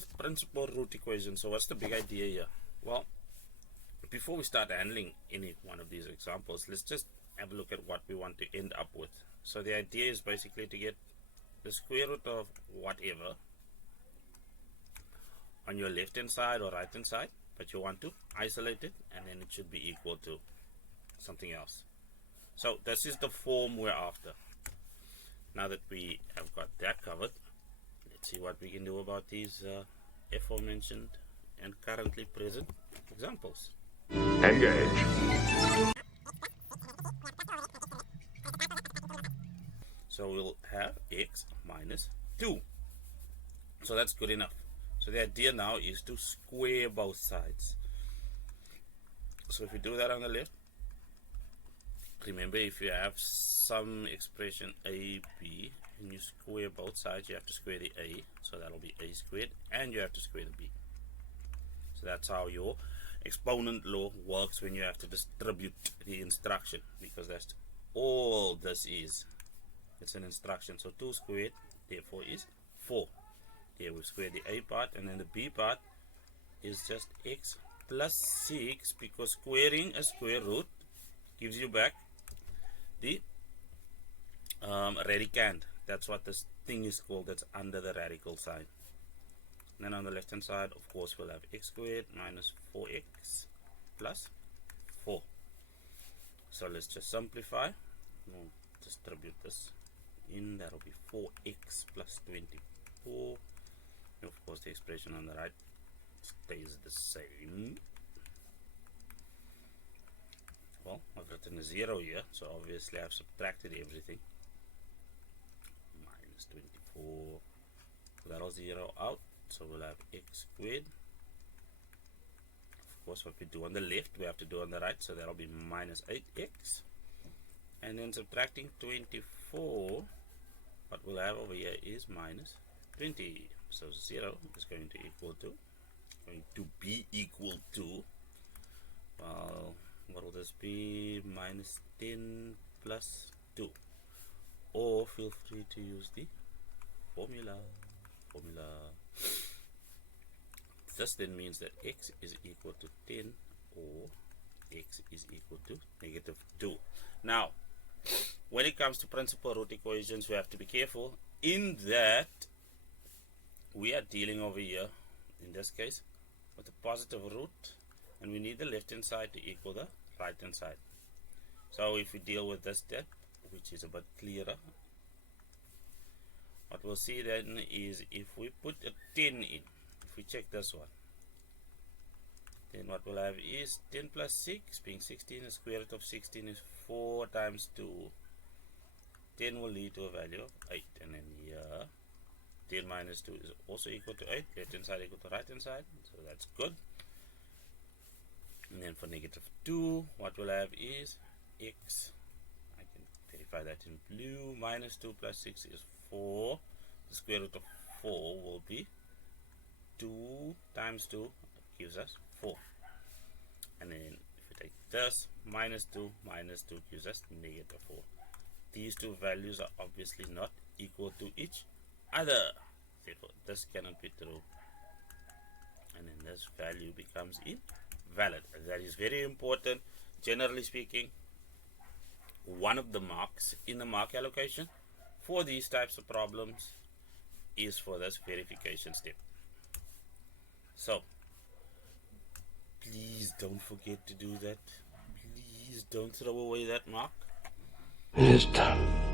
with principal root equations. So what's the big idea here? Well, before we start handling any one of these examples, let's just have a look at what we want to end up with. So the idea is basically to get the square root of whatever on your left hand side or right hand side, but you want to isolate it, and then it should be equal to something else. So this is the form we're after. Now that we have got that covered, let's see what we can do about these aforementioned and currently present examples. Engage. So we'll have x minus 2. So that's good enough. So the idea now is to square both sides. So if we do that on the left, remember, if you have some expression a, b, and you square both sides, you have to square the a, so that'll be a squared, and you have to square the b. So that's how your exponent law works when you have to distribute the instruction, because that's all this is. It's an instruction. So 2 squared therefore is 4. Here we've squared the a part, and then the b part is just x plus 6, because squaring a square root gives you back the radicand. That's what this thing is called, that's under the radical sign. And then on the left hand side, of course, we'll have x squared minus 4x plus 4. So let's just simplify. We'll distribute this in. That will be 4x plus 24. And of course, the expression on the right stays the same. Well, I've written a 0 here, so obviously I've subtracted everything. Minus 24. That'll 0 out. So we'll have x squared. Of course, what we do on the left, we have to do on the right. So that'll be minus 8x. And then subtracting 24, what we'll have over here is minus 20. So 0 is going to be equal to, well, what will this be? Minus 10 plus 2. Or feel free to use the formula. This then means that x is equal to 10 or x is equal to negative 2. Now, when it comes to principal root equations, we have to be careful in that we are dealing over here, in this case, with a positive root, and we need the left hand side to equal the right hand side. So if we deal with this step, which is a bit clearer, what we'll see then is if we put a 10 in, if we check this one, then what we'll have is 10 plus 6 being 16. The square root of 16 is 4 times 2. 10 will lead to a value of 8, and then here 10 minus 2 is also equal to 8. Left hand side equal to right hand side, so that's good. And then for negative 2, what we'll have is x, I can verify that in blue, minus 2 plus 6 is 4. The square root of 4 will be 2 times 2 gives us 4. And then if we take this, minus 2 gives us negative 4. These two values are obviously not equal to each other. Therefore, this cannot be true. And then this value becomes invalid. That is very important. Generally speaking, one of the marks in the mark allocation for these types of problems is for this verification step. So please don't forget to do that. Please don't throw away that mark. It is done.